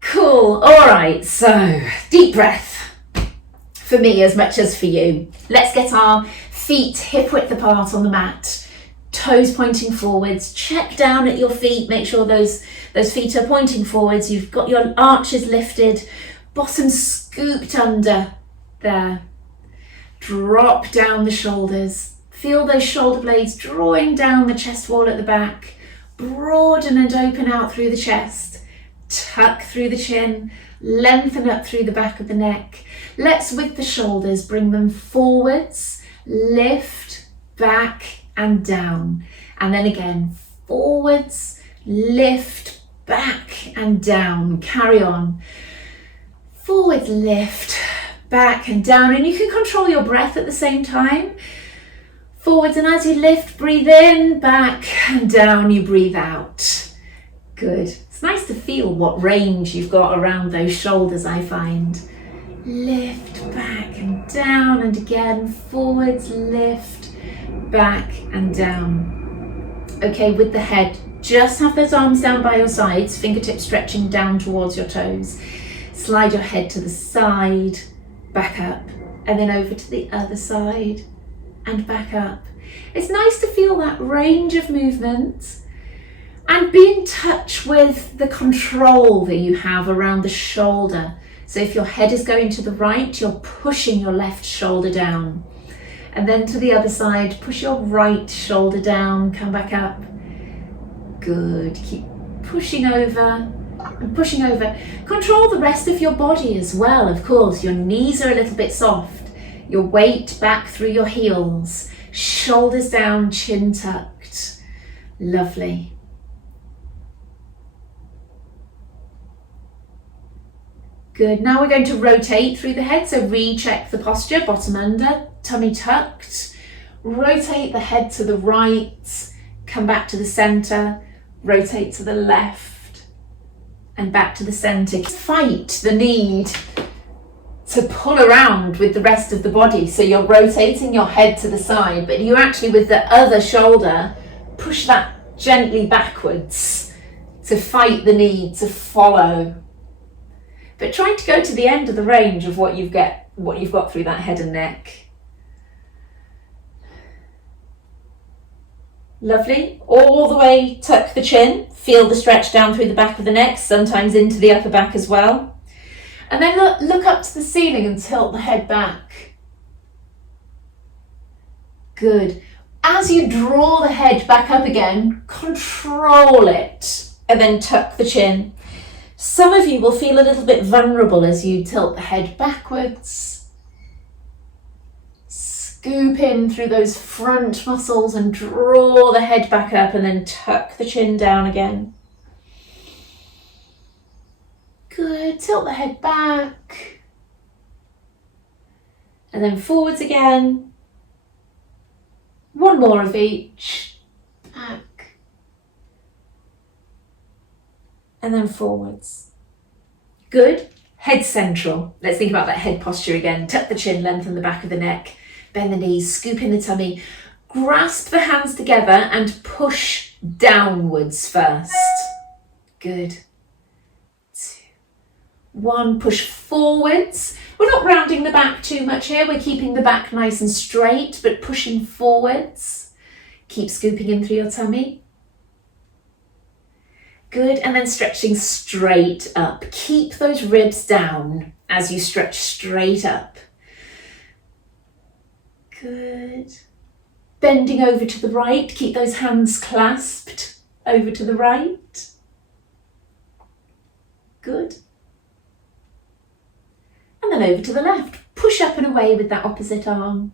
Cool. All right, so deep breath for me as much as for you. Let's get our feet hip width apart on the mat, toes pointing forwards. Check down at your feet, make sure those feet are pointing forwards. You've got your arches lifted, bottom scooped under there. Drop down the shoulders. Feel those shoulder blades drawing down the chest wall at the back. Broaden and open out through the chest. Tuck through the chin. Lengthen up through the back of the neck. Let's, with the shoulders, bring them forwards. Lift, back and down. And then again, forwards, lift, back and down. Carry on. Forwards, lift, back and down. And you can control your breath at the same time. Forwards, and as you lift, breathe in, back and down, you breathe out. Good. It's nice to feel what range you've got around those shoulders, I find. Lift, back and down, and again, forwards, lift, back and down. Okay, with the head, just have those arms down by your sides, fingertips stretching down towards your toes. Slide your head to the side, back up, and then over to the other side. And back up. It's nice to feel that range of movement and be in touch with the control that you have around the shoulder. So if your head is going to the right, you're pushing your left shoulder down. And then to the other side, push your right shoulder down, come back up. Good. Keep pushing over and pushing over. Control the rest of your body as well, of course. Your knees are a little bit soft. Your weight back through your heels, shoulders down, chin tucked. Lovely. Good. Now we're going to rotate through the head. So recheck the posture, bottom under, tummy tucked. Rotate the head to the right, come back to the center, rotate to the left and back to the center. Fight the need to pull around with the rest of the body. So you're rotating your head to the side, but you actually, with the other shoulder, push that gently backwards to fight the need to follow. But trying to go to the end of the range of what you've got through that head and neck. Lovely. All the way, tuck the chin. Feel the stretch down through the back of the neck, sometimes into the upper back as well. And then look up to the ceiling and tilt the head back. Good. As you draw the head back up again, control it and then tuck the chin. Some of you will feel a little bit vulnerable as you tilt the head backwards. Scoop in through those front muscles and draw the head back up and then tuck the chin down again. Good. Tilt the head back. And then forwards again. One more of each. Back. And then forwards. Good. Head central. Let's think about that head posture again. Tuck the chin, lengthen the back of the neck. Bend the knees, scoop in the tummy. Grasp the hands together and push downwards first. Good. 1, push forwards. We're not rounding the back too much here. We're keeping the back nice and straight, but pushing forwards. Keep scooping in through your tummy. Good, and then stretching straight up. Keep those ribs down as you stretch straight up. Good. Bending over to the right. Keep those hands clasped over to the right. Good. And then over to the left. Push up and away with that opposite arm.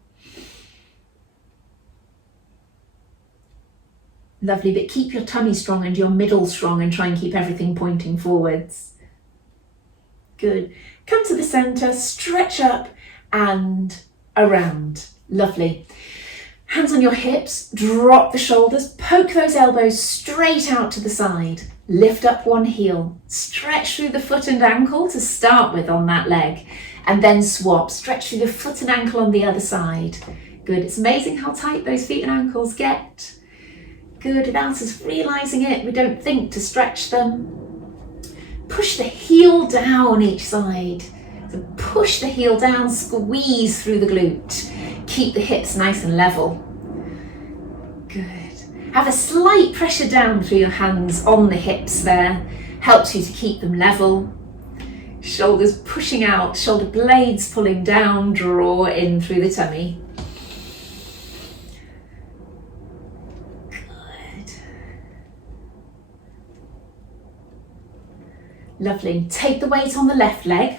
Lovely, but keep your tummy strong and your middle strong and try and keep everything pointing forwards. Good. Come to the centre, stretch up and around. Lovely. Hands on your hips, drop the shoulders, poke those elbows straight out to the side. Lift up one heel, stretch through the foot and ankle to start with on that leg, and then swap. Stretch through the foot and ankle on the other side. Good. It's amazing how tight those feet and ankles get. Good. Without us realising it, we don't think to stretch them. Push the heel down each side. So push the heel down, squeeze through the glute. Keep the hips nice and level. Good. Have a slight pressure down through your hands on the hips there. Helps you to keep them level. Shoulders pushing out, shoulder blades pulling down, draw in through the tummy. Good. Lovely. Take the weight on the left leg,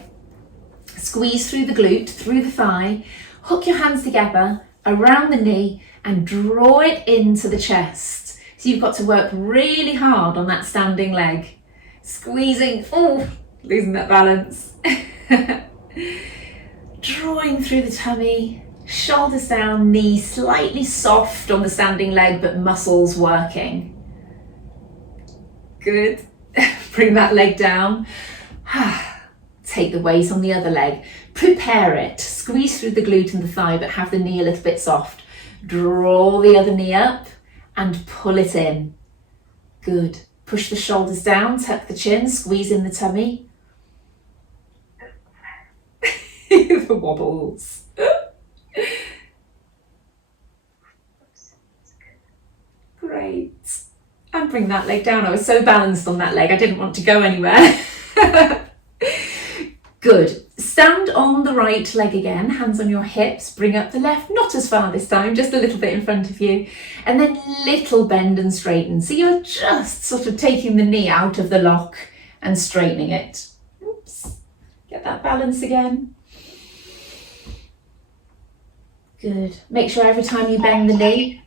squeeze through the glute, through the thigh, hook your hands together around the knee and draw it into the chest. So you've got to work really hard on that standing leg. Squeezing, oh, losing that balance. Drawing through the tummy, shoulders down, knees slightly soft on the standing leg, but muscles working. Good. Bring that leg down. Take the weight on the other leg. Prepare it. Squeeze through the glute and the thigh, but have the knee a little bit soft. Draw the other knee up and pull it in. Good. Push the shoulders down, tuck the chin, squeeze in the tummy. The wobbles. Great. And bring that leg down. I was so balanced on that leg, I didn't want to go anywhere. Good. Stand on the right leg again, hands on your hips, bring up the left, not as far this time, just a little bit in front of you, and then little bend and straighten. So you're just sort of taking the knee out of the lock and straightening it. Oops. Get that balance again. Good. Make sure every time you bend the knee,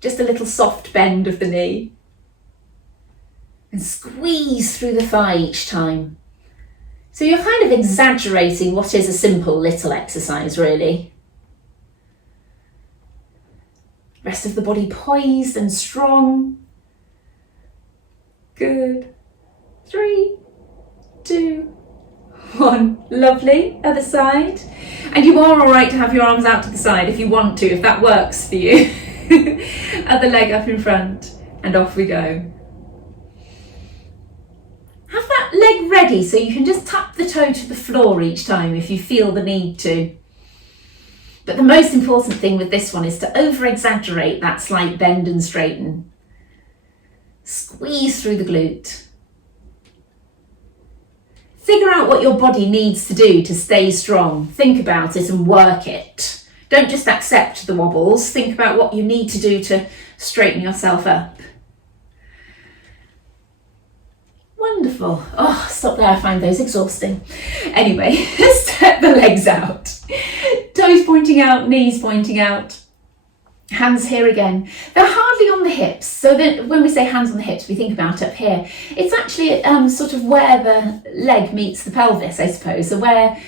just a little soft bend of the knee. And squeeze through the thigh each time. So you're kind of exaggerating what is a simple little exercise, really. Rest of the body poised and strong. Good. 3, 2, 1. Lovely. Other side. And you are all right to have your arms out to the side if you want to, if that works for you. Other leg up in front, and off we go. Have that leg ready so you can just tap the toe to the floor each time if you feel the need to. But the most important thing with this one is to over-exaggerate that slight bend and straighten. Squeeze through the glute. Figure out what your body needs to do to stay strong. Think about it and work it. Don't just accept the wobbles. Think about what you need to do to straighten yourself up. Wonderful. Oh, stop there. I find those exhausting. Anyway, step the legs out. Toes pointing out, knees pointing out. Hands here again. They're hardly on the hips. So that when we say hands on the hips, we think about up here. It's actually sort of where the leg meets the pelvis, I suppose. So where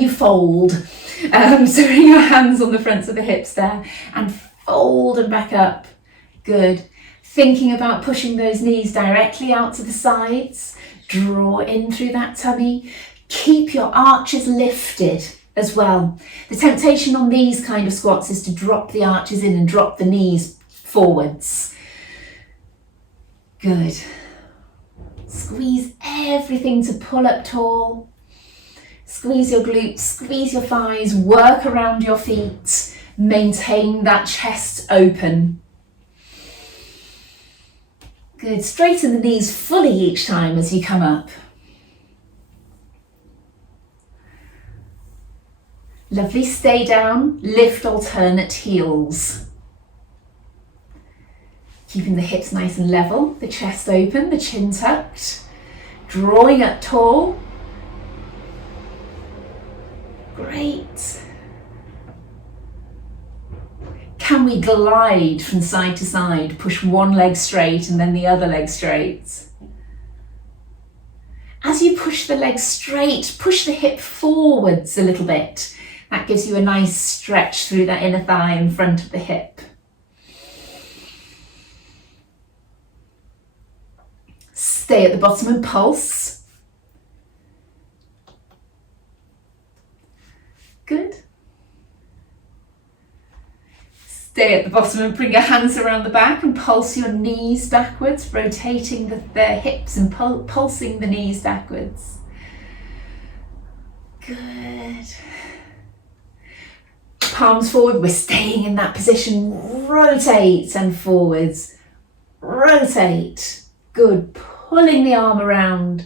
you fold. So bring your hands on the fronts of the hips there and fold them back up. Good. Thinking about pushing those knees directly out to the sides. Draw in through that tummy. Keep your arches lifted as well. The temptation on these kind of squats is to drop the arches in and drop the knees forwards. Good. Squeeze everything to pull up tall. Squeeze your glutes, squeeze your thighs, work around your feet. Maintain that chest open. Good. Straighten the knees fully each time as you come up. Lovely. Stay down. Lift alternate heels. Keeping the hips nice and level, the chest open, the chin tucked. Drawing up tall. Great. Can we glide from side to side? Push one leg straight and then the other leg straight. As you push the leg straight, push the hip forwards a little bit. That gives you a nice stretch through that inner thigh in front of the hip. Stay at the bottom and pulse. Good. Stay Stay at the bottom and bring your hands around the back and pulse your knees backwards, rotating the hips and pulsing the knees backwards. Good. Palms forward, we're staying in that position. Rotate and forwards. Rotate. Good. Pulling the arm around,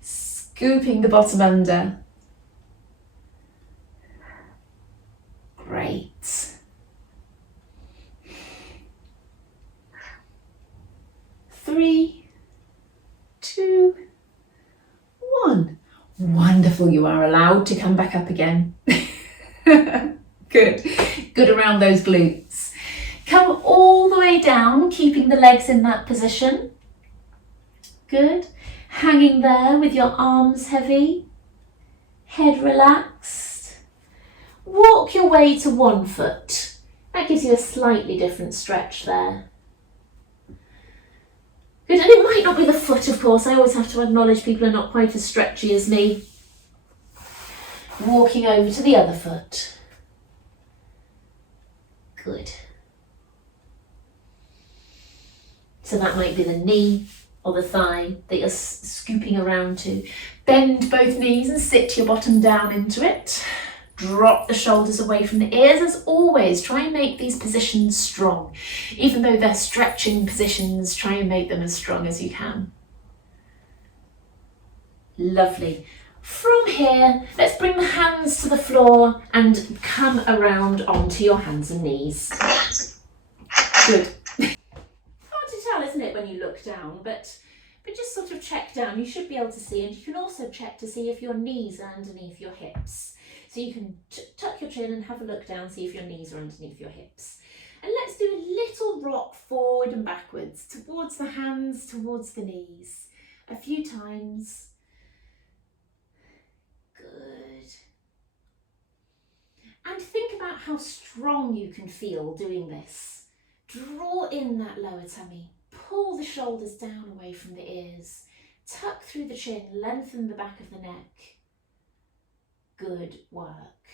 scooping the bottom under. Great. 3, 2, 1. Wonderful, you are allowed to come back up again. Good. Good around those glutes. Come all the way down, keeping the legs in that position. Good. Hanging there with your arms heavy, head relaxed. Walk your way to one foot. That gives you a slightly different stretch there. Good, and it might not be the foot, of course. I always have to acknowledge people are not quite as stretchy as me. Walking over to the other foot. Good. So that might be the knee or the thigh that you're scooping around to. Bend both knees and sit your bottom down into it. Drop the shoulders away from the ears. As always, try and make these positions strong. Even though they're stretching positions, try and make them as strong as you can. Lovely. From here, let's bring the hands to the floor and come around onto your hands and knees. Good. Hard to tell, isn't it, when you look down, but just sort of check down. You should be able to see, and you can also check to see if your knees are underneath your hips. So you can tuck your chin and have a look down, see if your knees are underneath your hips. And let's do a little rock forward and backwards, towards the hands, towards the knees. A few times. Good. And think about how strong you can feel doing this. Draw in that lower tummy. Pull the shoulders down away from the ears. Tuck through the chin, lengthen the back of the neck. Good work.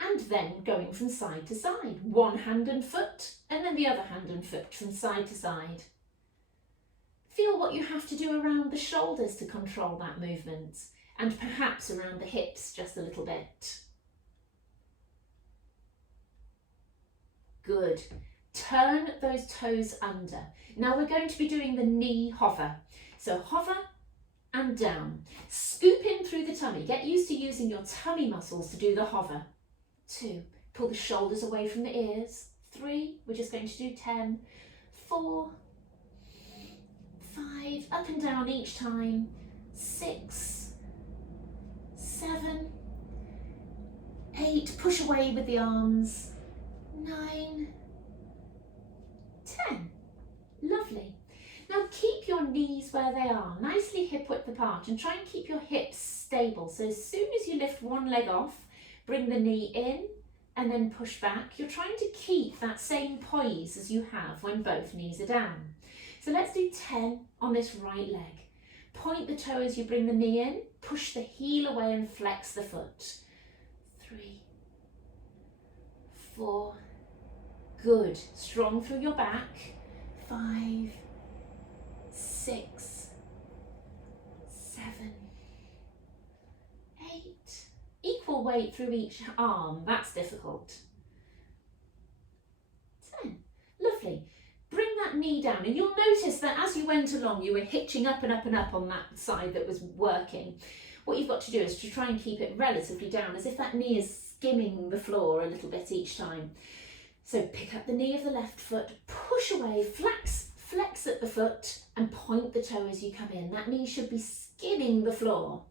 And then going from side to side. One hand and foot, and then the other hand and foot from side to side. Feel what you have to do around the shoulders to control that movement, and perhaps around the hips just a little bit. Good. Turn those toes under. Now we're going to be doing the knee hover. So hover and down. Scoop in through the tummy. Get used to using your tummy muscles to do the hover. 2. Pull the shoulders away from the ears. 3. We're just going to do 10. 4. 5. Up and down each time. 6. 7. 8. Push away with the arms. 9. 10. Lovely. Now keep your knees where they are, nicely hip width apart, and try and keep your hips stable. So as soon as you lift one leg off, bring the knee in and then push back. You're trying to keep that same poise as you have when both knees are down. So let's do 10 on this right leg. Point the toe as you bring the knee in, push the heel away and flex the foot. 3, 4, good. Strong through your back. 5, 6, 7, 8. Equal weight through each arm. That's difficult. 10. Lovely. Bring that knee down, and you'll notice that as you went along, you were hitching up and up and up on that side that was working. What you've got to do is to try and keep it relatively down, as if that knee is skimming the floor a little bit each time. So pick up the knee of the left foot, push away, flex at the foot, and point the toe as you come in. That knee should be skimming the floor.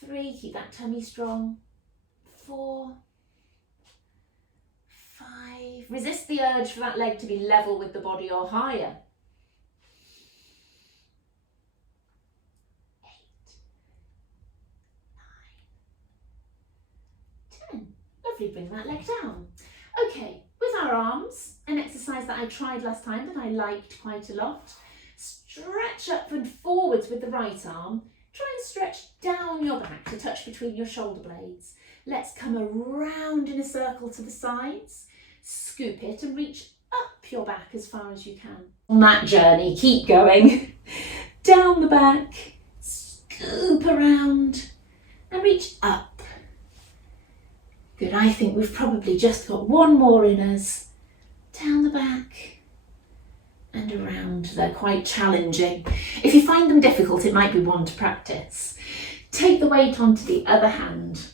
2, 3, keep that tummy strong. 4, 5, resist the urge for that leg to be level with the body or higher. 8, 9, 10. Lovely, bring that leg down. Okay, with our arms, an exercise that I tried last time that I liked quite a lot. Stretch up and forwards with the right arm. Try and stretch down your back to touch between your shoulder blades. Let's come around in a circle to the sides, scoop it and reach up your back as far as you can. On that journey, keep going. Down the back, scoop around and reach up. Good, I think we've probably just got one more in us. Down the back and around. They're quite challenging. If you find them difficult, it might be one to practice. Take the weight onto the other hand.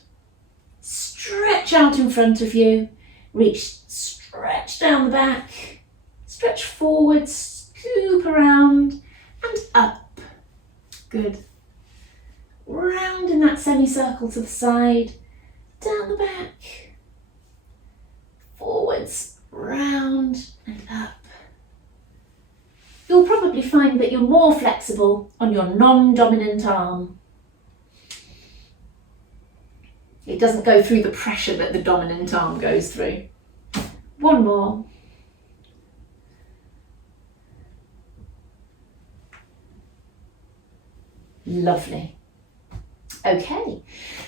Stretch out in front of you. Stretch down the back. Stretch forward, scoop around and up. Good. Round in that semicircle to the side. Down the back. Forwards, round and up. You'll probably find that you're more flexible on your non-dominant arm. It doesn't go through the pressure that the dominant arm goes through. One more. Lovely. Okay,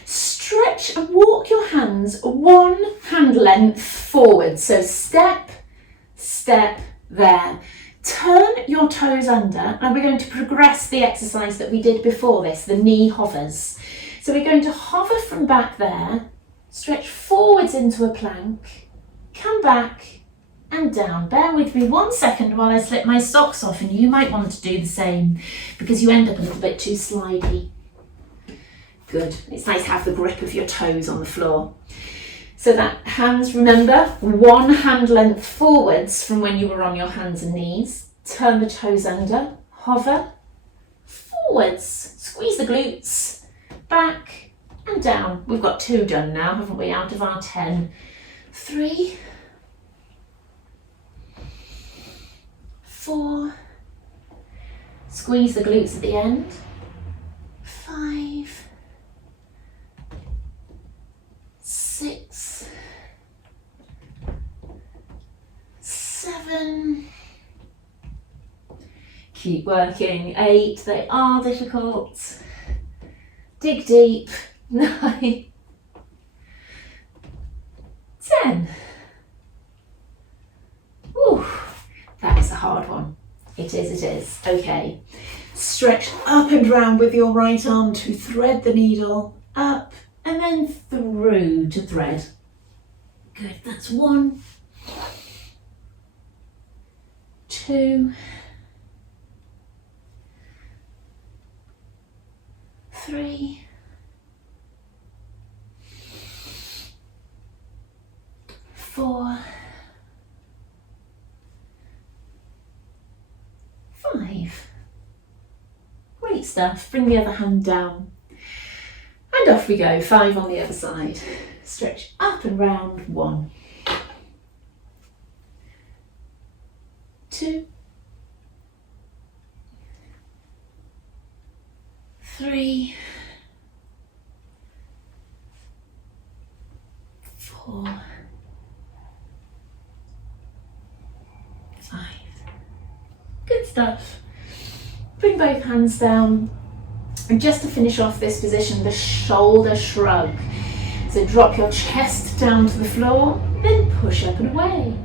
stretch and walk your hands 1 hand length forward. So step, step, there. Turn your toes under, and we're going to progress the exercise that we did before this, the knee hovers. So we're going to hover from back there, stretch forwards into a plank, come back and down. Bear with me 1 second while I slip my socks off, and you might want to do the same because you end up a little bit too slidey. Good, it's nice to have the grip of your toes on the floor. So that hands, remember, 1 hand length forwards from when you were on your hands and knees. Turn the toes under, hover, forwards, squeeze the glutes, back and down. We've got 2 done now, haven't we, out of our 10. 3, 4, squeeze the glutes at the end. 5, 6, 7, keep working. 8, they are difficult. Dig deep. 9, 10. Ooh, that is a hard one. It is. Okay. Stretch up and round with your right arm to thread the needle. Up and then through to thread. Good, that's 1, 2, 3, 4, 5. Great stuff. Bring the other hand down. And off we go. 5 on the other side. Stretch up and round. 1, 2, 3, 4, 5. Good stuff. Bring both hands down. And just to finish off this position, the shoulder shrug. So drop your chest down to the floor, then push up and away.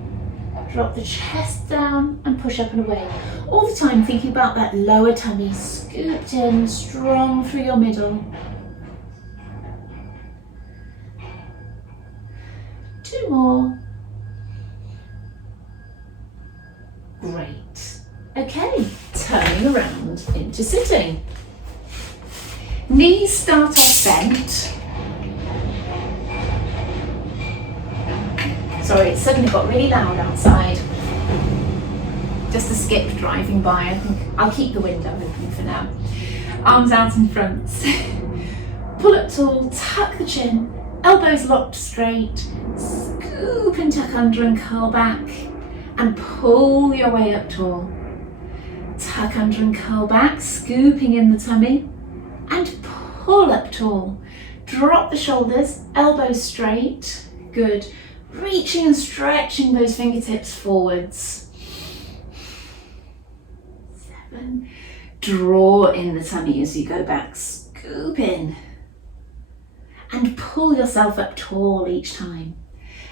Drop the chest down and push up and away. All the time thinking about that lower tummy, scooped in, strong through your middle. 2 more. Great. Okay, turning around into sitting. Knees start off bent. Sorry, it suddenly got really loud outside. Just a skip driving by. I think I'll keep the window open for now. Arms out in front. Pull up tall, tuck the chin, elbows locked straight, scoop and tuck under and curl back, and pull your way up tall. Tuck under and curl back, scooping in the tummy, and pull up tall. Drop the shoulders, elbows straight. Good. Reaching and stretching those fingertips forwards. 7. Draw in the tummy as you go back. Scoop in. and pull yourself up tall each time.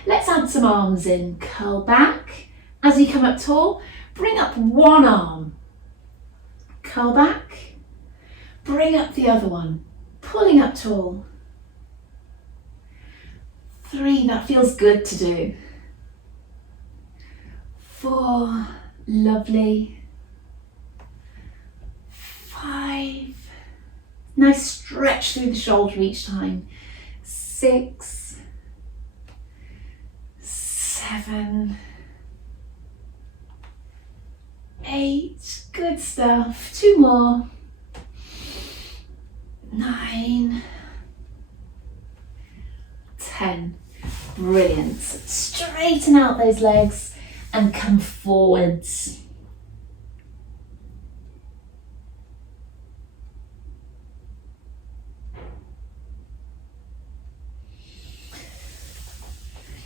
Let's add some arms in. Curl back. As you come up tall, bring up one arm. Curl back. Bring up the other one. Pulling up tall. 3, that feels good to do. 4, lovely. 5, nice stretch through the shoulder each time. 6, 7, 8, good stuff. 2 more. 9, 10, brilliant. Straighten out those legs and come forwards.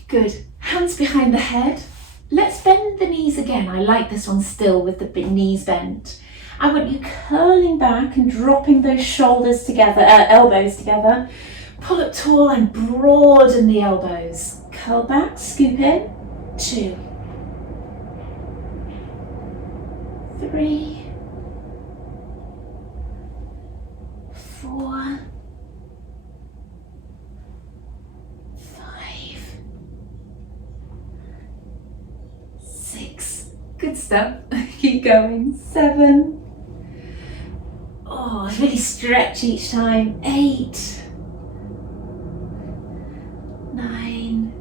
Good. Hands behind the head. Let's bend the knees again. I like this one still with the knees bent. I want you curling back and dropping those shoulders together, elbows together. Pull up tall and broaden the elbows. Curl back, scoop in. 2, 3, 4, 5, 6. Good stuff. Keep going. 7. Oh, really stretch each time. 8, 9,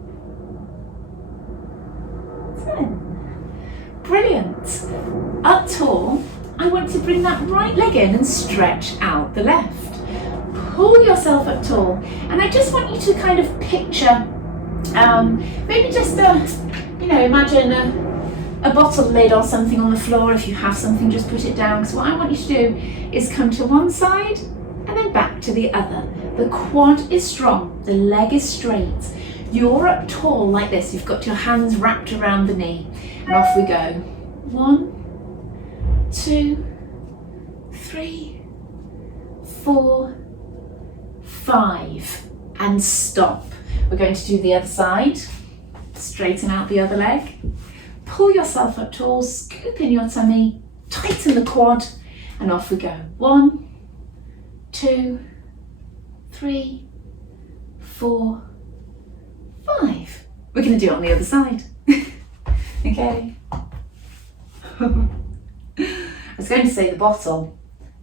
10. Brilliant. Up tall, I want to bring that right leg in and stretch out the left. Pull yourself up tall, and I just want you to kind of picture, maybe just imagine a bottle lid or something on the floor. If you have something, just put it down. So what I want you to do is come to one side and then back to the other. The quad is strong, the leg is straight. You're up tall like this. You've got your hands wrapped around the knee, and off we go. 1, 2, 3, 4, 5, and stop. We're going to do the other side. Straighten out the other leg. Pull yourself up tall, scoop in your tummy, tighten the quad, and off we go. 1, 2, 3, 4, 5. We're going to do it on the other side. Okay. I was going to say the bottle,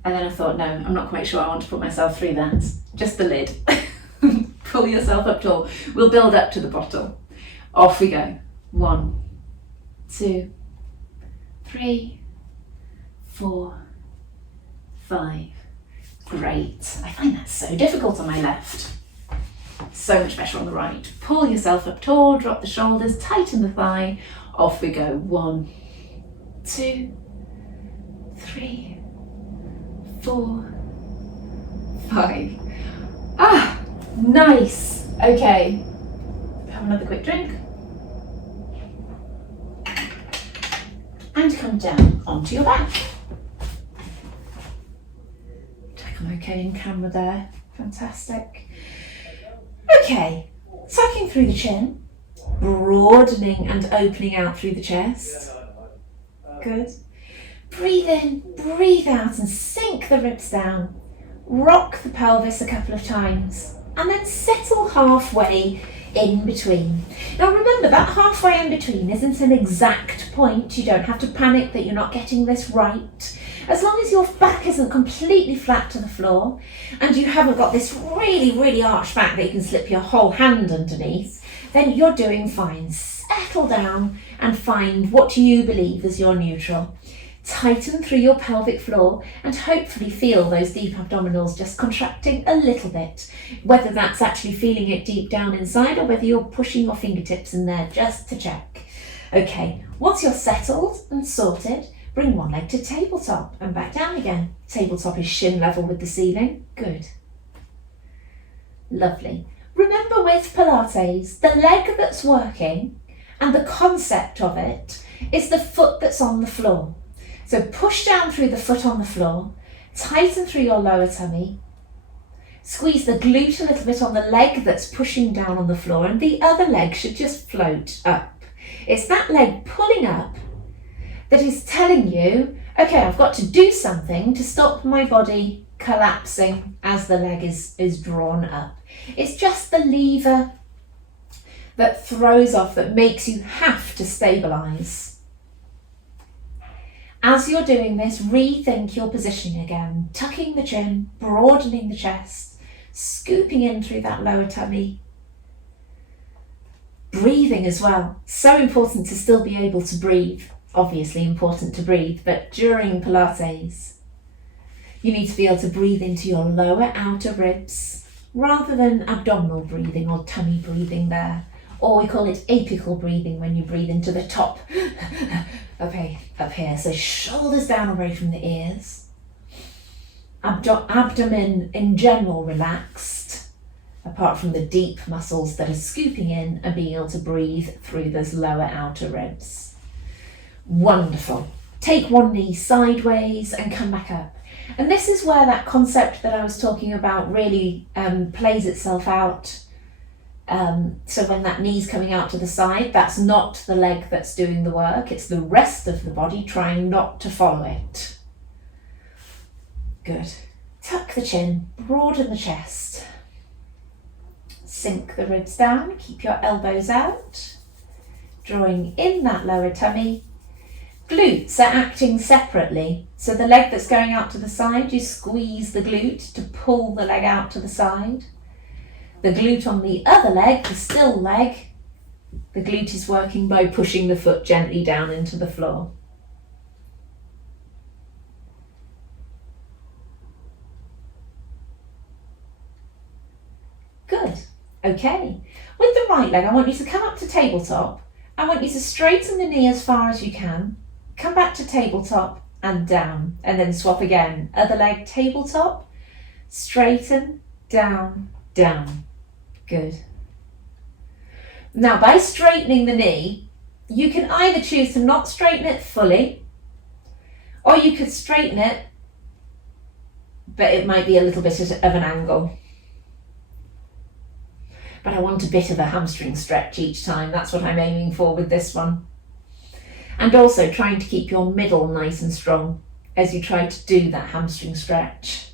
and then I thought, no, I'm not quite sure I want to put myself through that. Just the lid. Pull yourself up tall. We'll build up to the bottle. Off we go. 1, 2, 3, 4, 5. Great. I find that so difficult on my left. So much better on the right. Pull yourself up tall, drop the shoulders, tighten the thigh. Off we go. 1, 2, 3, 4, 5. Ah, nice. Okay. Have another quick drink. And come down onto your back. Check I'm okay in camera there. Fantastic. Okay, tucking through the chin, broadening and opening out through the chest. Good. Breathe in, breathe out, and sink the ribs down. Rock the pelvis a couple of times, and then settle halfway in between. Now remember, that halfway in between isn't an exact point. You don't have to panic that you're not getting this right. As long as your back isn't completely flat to the floor and you haven't got this really arched back that you can slip your whole hand underneath, then you're doing fine. Settle down and find what you believe is your neutral. Tighten through your pelvic floor and hopefully feel those deep abdominals just contracting a little bit, whether that's actually feeling it deep down inside or whether you're pushing your fingertips in there just to check. Okay, once you're settled and sorted, bring one leg to tabletop and back down again. Tabletop is shin level with the ceiling. Good. Lovely. Remember with Pilates, the leg that's working and the concept of it is the foot that's on the floor. So push down through the foot on the floor, tighten through your lower tummy, Squeeze the glute a little bit on the leg that's pushing down on the floor, and the other leg should just float up. It's that leg pulling up that is telling you, okay, I've got to do something to stop my body collapsing as the leg is drawn up. It's just the lever that throws off, that makes you have to stabilize. As you're doing this, rethink your positioning again, tucking the chin, broadening the chest, scooping in through that lower tummy. Breathing as well. So important to still be able to breathe. Obviously important to breathe, but during Pilates, you need to be able to breathe into your lower outer ribs rather than abdominal breathing or tummy breathing there. Or we call it apical breathing when you breathe into the top up here. So shoulders down away from the ears. Abdomen in general relaxed, apart from the deep muscles that are scooping in and being able to breathe through those lower outer ribs. Wonderful. Take one knee sideways and come back up. And this is where that concept that I was talking about really plays itself out. So when that knee's coming out to the side, that's not the leg that's doing the work, it's the rest of the body trying not to follow it. Good. Tuck the chin, broaden the chest. Sink the ribs down, keep your elbows out. Drawing in that lower tummy. Glutes are acting separately. So the leg that's going out to the side, you squeeze the glute to pull the leg out to the side. The glute on the other leg, the still leg, the glute is working by pushing the foot gently down into the floor. Good. Okay. With the right leg, I want you to come up to tabletop. I want you to straighten the knee as far as you can. Come back to tabletop and down, and then swap again. Other leg, tabletop, straighten, down, down. Good. Now, by straightening the knee, you can either choose to not straighten it fully, or you could straighten it, but it might be a little bit of an angle. But I want a bit of a hamstring stretch each time. That's what I'm aiming for with this one. And also trying to keep your middle nice and strong as you try to do that hamstring stretch.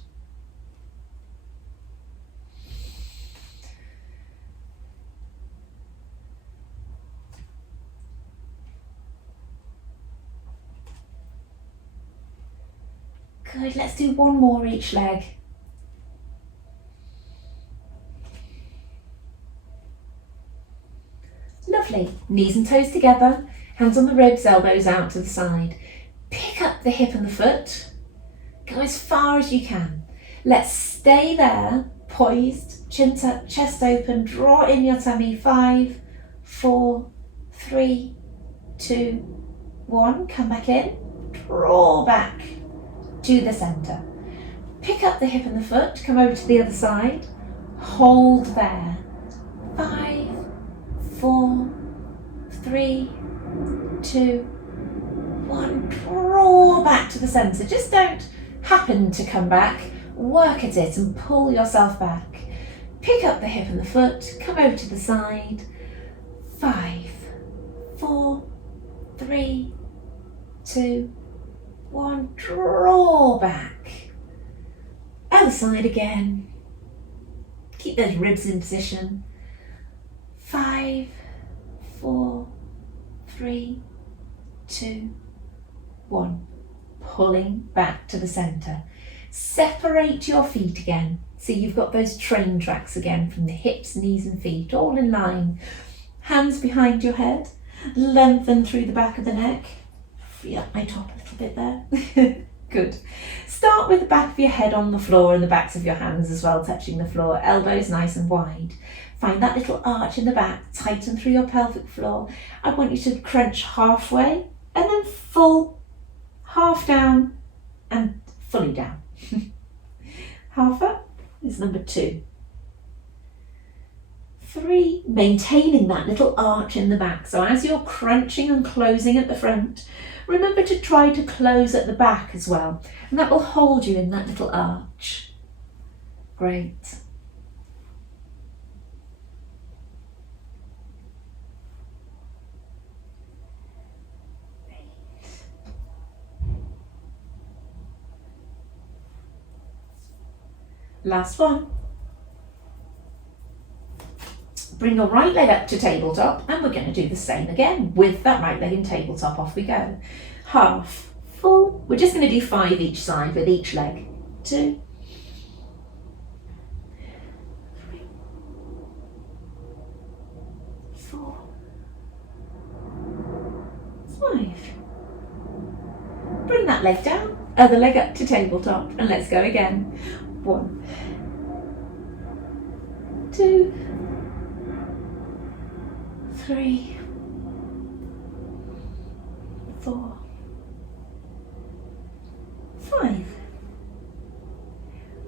Good, let's do one more each leg. Lovely, knees and toes together, hands on the ribs, elbows out to the side. Pick up the hip and the foot, go as far as you can. Let's stay there, poised, chin tucked, chest open, draw in your tummy. 5, 4, 3, 2, 1, come back in, draw back to the centre. Pick up the hip and the foot, come over to the other side, hold there. 5, 4, 3, 2, 1, draw back to the centre. Just don't happen to come back, work at it and pull yourself back. Pick up the hip and the foot, come over to the side. 5, 4, 3, 2, 1, draw back. Other side again. Keep those ribs in position. 5, 4, 3, 2, 1. Pulling back to the centre. Separate your feet again. So you've got those train tracks again from the hips, knees and feet, all in line. Hands behind your head. Lengthen through the back of the neck. Free up my top a little bit there. Good. Start with the back of your head on the floor and the backs of your hands as well, touching the floor. Elbows nice and wide. Find that little arch in the back. Tighten through your pelvic floor. I want you to crunch halfway and then full, half down and fully down. Half up is number 2. 3, maintaining that little arch in the back. So as you're crunching and closing at the front, remember to try to close at the back as well. And that will hold you in that little arch. Great. Last one. Bring your right leg up to tabletop, and we're going to do the same again with that right leg in tabletop. Off we go. Half, full. We're just going to do 5 each side with each leg. 2, 3, 4, 5. Bring that leg down, other leg up to tabletop, and let's go again. 1, 2, 3, 4, 5.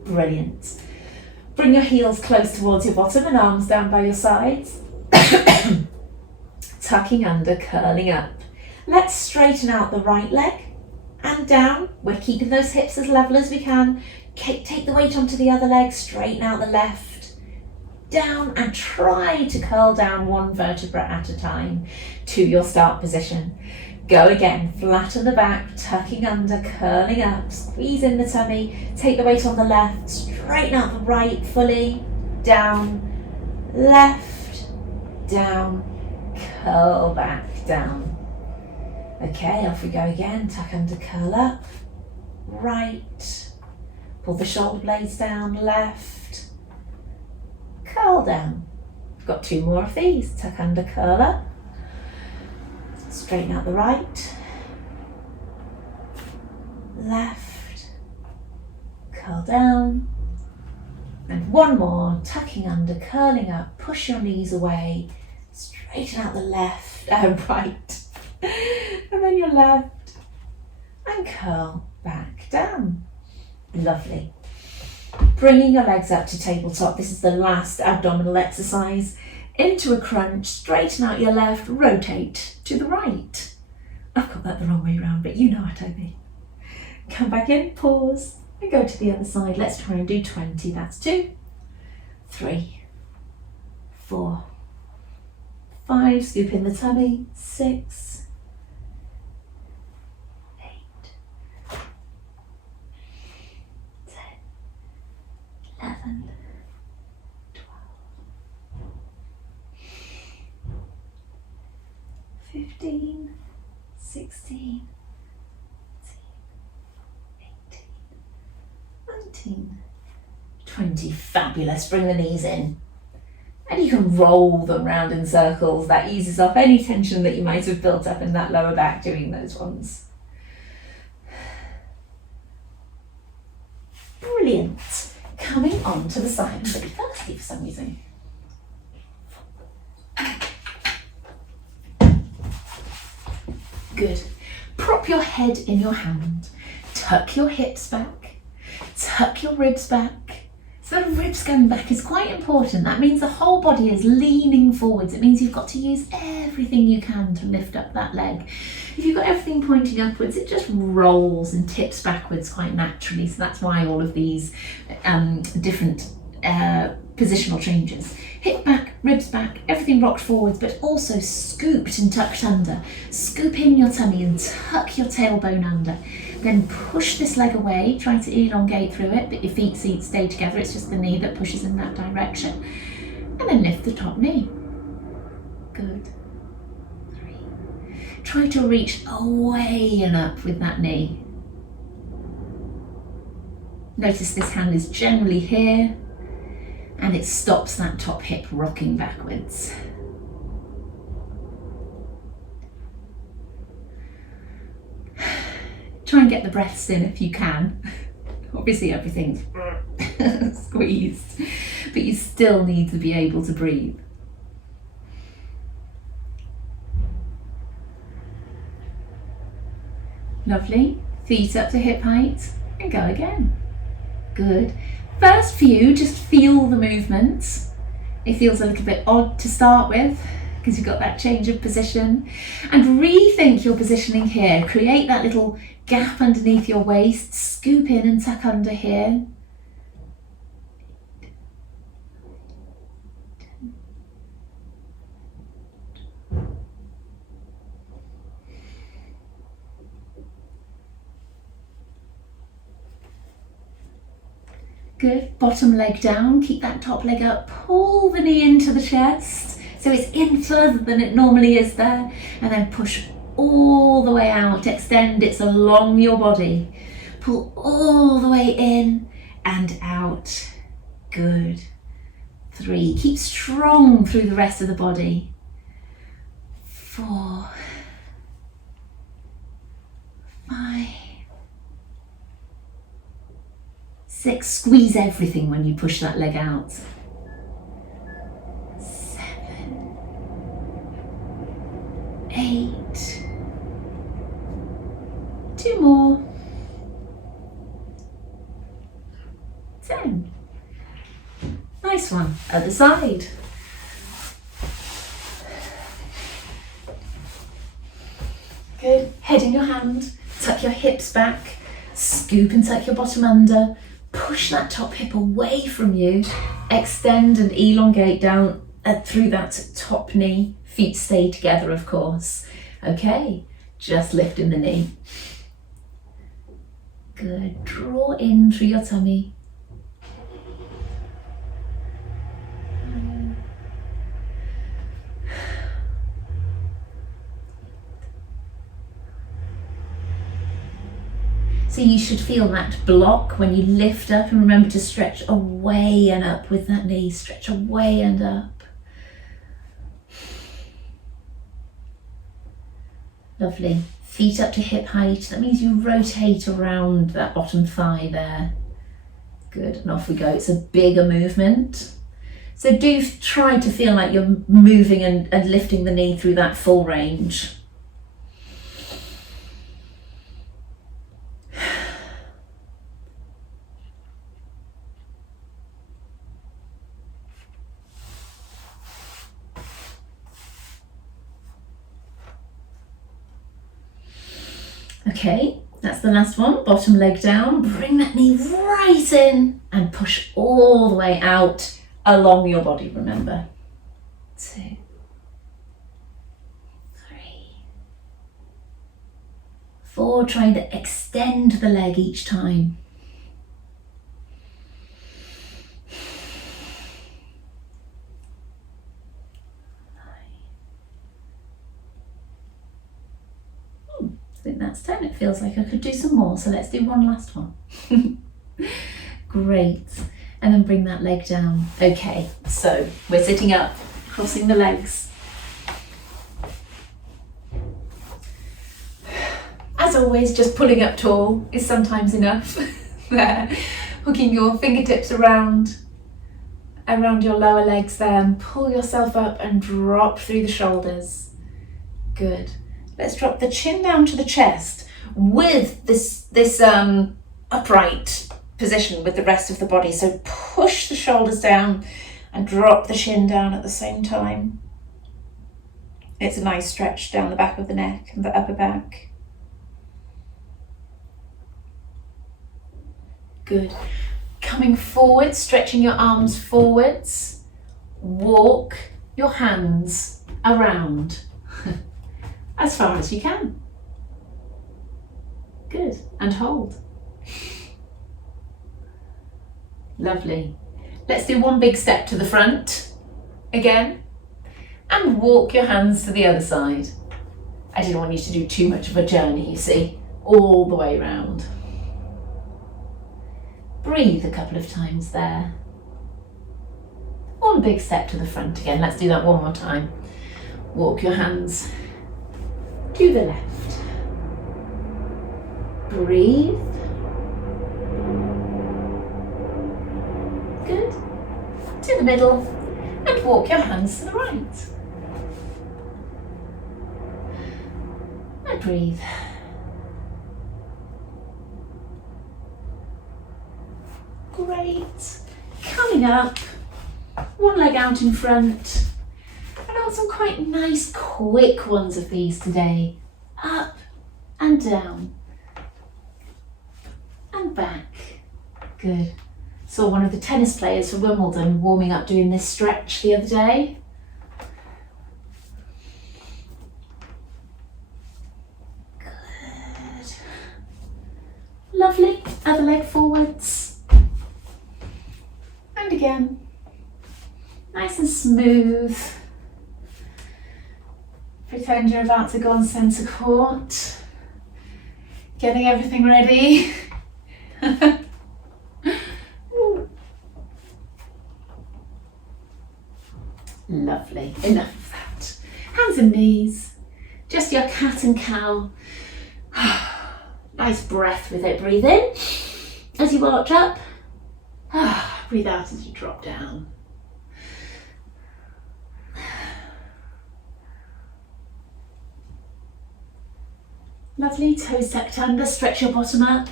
Brilliant. Bring your heels close towards your bottom and arms down by your sides. Tucking under, curling up. Let's straighten out the right leg and down. We're keeping those hips as level as we can. Take the weight onto the other leg, straighten out the left, down, and try to curl down 1 vertebra at a time to your start position. Go again, flatten the back, tucking under, curling up, squeeze in the tummy, take the weight on the left, straighten out the right fully, down, left, down, curl back, down. Okay, off we go again, tuck under, curl up, right, pull the shoulder blades down, left, curl down. We've got 2 more of these, tuck under, curl up, straighten out the right, left, curl down, and 1 more, tucking under, curling up, push your knees away, straighten out the left, right, and then your left, and curl back down. Lovely. Bringing your legs up to tabletop. This is the last abdominal exercise. Into a crunch, straighten out your left, rotate to the right. I've got that the wrong way around, but you know what I mean. Come back in, pause, and go to the other side. Let's try and do 20. That's 2, 3, 4, 5. Scoop in the tummy. 6, 8, 10, 11, 12, 15, 16, 18, 19, 20. Fabulous. Bring the knees in. And you can roll them round in circles. That eases off any tension that you might have built up in that lower back doing those ones. Brilliant. Coming on to the side. I'm a bit thirsty for some reason. Good. Prop your head in your hand. Tuck your hips back. Tuck your ribs back. So the ribs going back is quite important. That means the whole body is leaning forwards. It means you've got to use everything you can to lift up that leg. If you've got everything pointing upwards, it just rolls and tips backwards quite naturally. So that's why all of these different positional changes. Hip back, ribs back, everything rocked forwards, but also scooped and tucked under. Scoop in your tummy and tuck your tailbone under. Then push this leg away, try to elongate through it, but your feet stay together. It's just the knee that pushes in that direction. And then lift the top knee. Good. 3. Try to reach away and up with that knee. Notice this hand is generally here, and it stops that top hip rocking backwards. Try and get the breaths in if you can. Obviously everything's squeezed, but you still need to be able to breathe. Lovely. Feet up to hip height and go again. Good. First few, just feel the movement. It feels a little bit odd to start with because you've got that change of position. And rethink your positioning here. Create that little gap underneath your waist. Scoop in and tuck under here. Good. Bottom leg down, keep that top leg up, pull the knee into the chest so it's in further than it normally is there, and then push all the way out, extend it along your body. Pull all the way in and out. Good. 3. Keep strong through the rest of the body. 4. 5. 6. Squeeze everything when you push that leg out. 7. 8. 2 more. 10. Nice one. Other side. Good. Head in your hand. Tuck your hips back. Scoop and tuck your bottom under. Push that top hip away from you. Extend and elongate down through that top knee. Feet stay together, of course. Okay. Just lifting the knee. Good. Draw in through your tummy. So you should feel that block when you lift up, and remember to stretch away and up with that knee. Stretch away and up. Lovely. Feet up to hip height. That means you rotate around that bottom thigh there. Good, and off we go. It's a bigger movement. So do try to feel like you're moving and lifting the knee through that full range. Okay, that's the last one. Bottom leg down, bring that knee right in and push all the way out along your body, remember. 2, 3, 4, trying to extend the leg each time. 9. I think that's 10. It feels like I could do some more, so let's do one last one. Great. And then bring that leg down. Okay, so we're sitting up, crossing the legs. As always, just pulling up tall is sometimes enough. There, hooking your fingertips around your lower legs there, and pull yourself up and drop through the shoulders. Good. Let's drop the chin down to the chest with this upright position with the rest of the body. So push the shoulders down and drop the chin down at the same time. It's a nice stretch down the back of the neck and the upper back. Good. Coming forward, stretching your arms forwards. Walk your hands around as far as you can. Good. And hold. Lovely. Let's do one big step to the front again and walk your hands to the other side. I didn't want you to do too much of a journey, you see, all the way around. Breathe a couple of times there. One big step to the front again. Let's do that one more time. Walk your hands to the left. Breathe. Good. To the middle and walk your hands to the right. And breathe. Great. Coming up, one leg out in front. I got some quite nice quick ones of these today. Up and down and back. Good. Saw one of the tennis players for Wimbledon warming up doing this stretch the other day. Good. Lovely. Other leg forwards. again. Nice and smooth. Pretend you're about to go on centre court. Getting everything ready. Lovely. Enough of that. Hands and knees. Just your cat and cow. Nice breath with it. Breathe in as you march up. Breathe out as you drop down. Lovely. Toes tucked under. Stretch your bottom up.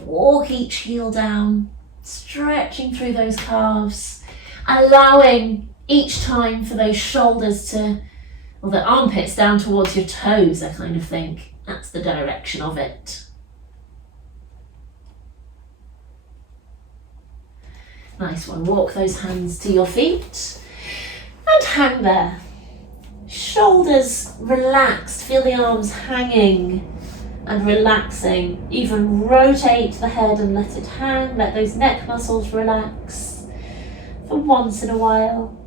Walk each heel down. Stretching through those calves. Allowing each time for those shoulders to, or the armpits down towards your toes, I kind of think. That's the direction of it. Nice one. Walk those hands to your feet and hang there. Shoulders relaxed. Feel the arms hanging and relaxing. Even rotate the head and let it hang. Let those neck muscles relax for once in a while.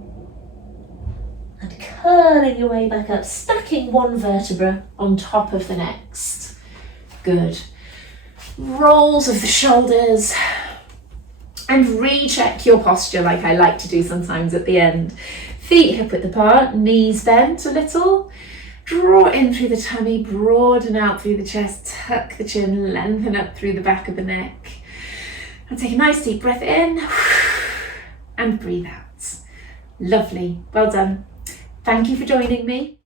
And curling your way back up, stacking one vertebra on top of the next. Good. Rolls of the shoulders. And recheck your posture like I like to do sometimes at the end. Feet hip width apart, knees bent a little. Draw in through the tummy, broaden out through the chest, tuck the chin, lengthen up through the back of the neck. And take a nice deep breath in and breathe out. Lovely. Well done. Thank you for joining me.